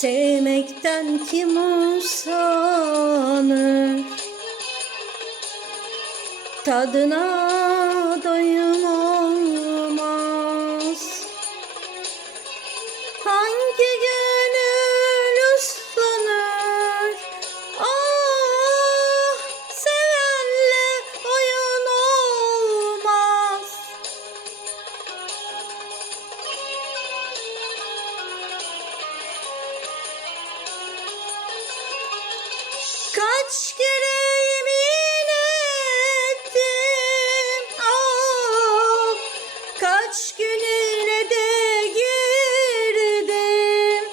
Sevmekten kim usanır? Tadına Kaç kere yemin ettim. Ah, Kaç gününe de girdim.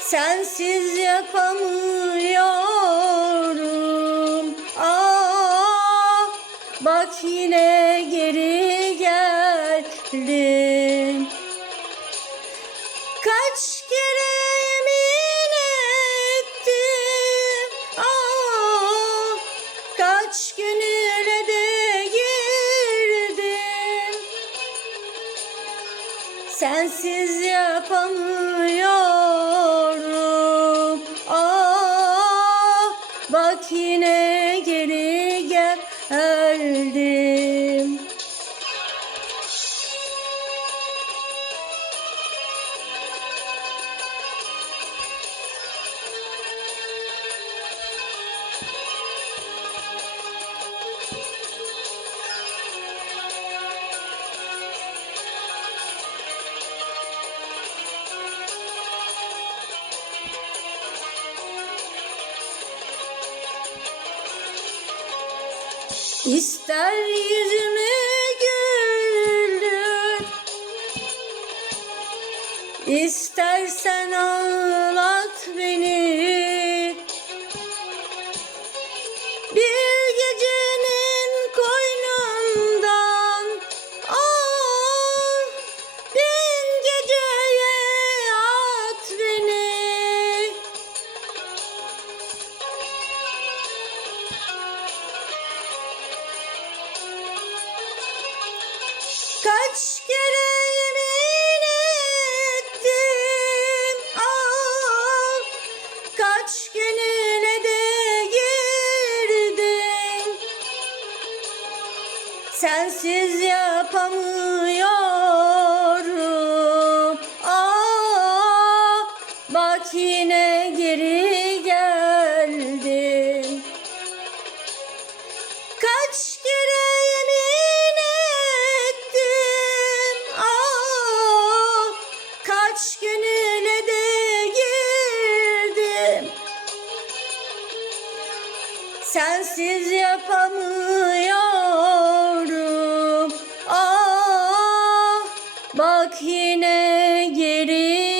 Sensiz yapamıyorum. Ah, Bak yine geri geldim. Kaç kere Sensiz yapamıyorum İster yüzümü güldür İstersen ağlat Kaç kere yemin ettim. Ah, Kaç gününe de girdim. Sensiz yapamıyorum. Ah, Bak yine geri sensiz yapamıyorum. Ah bak yine geri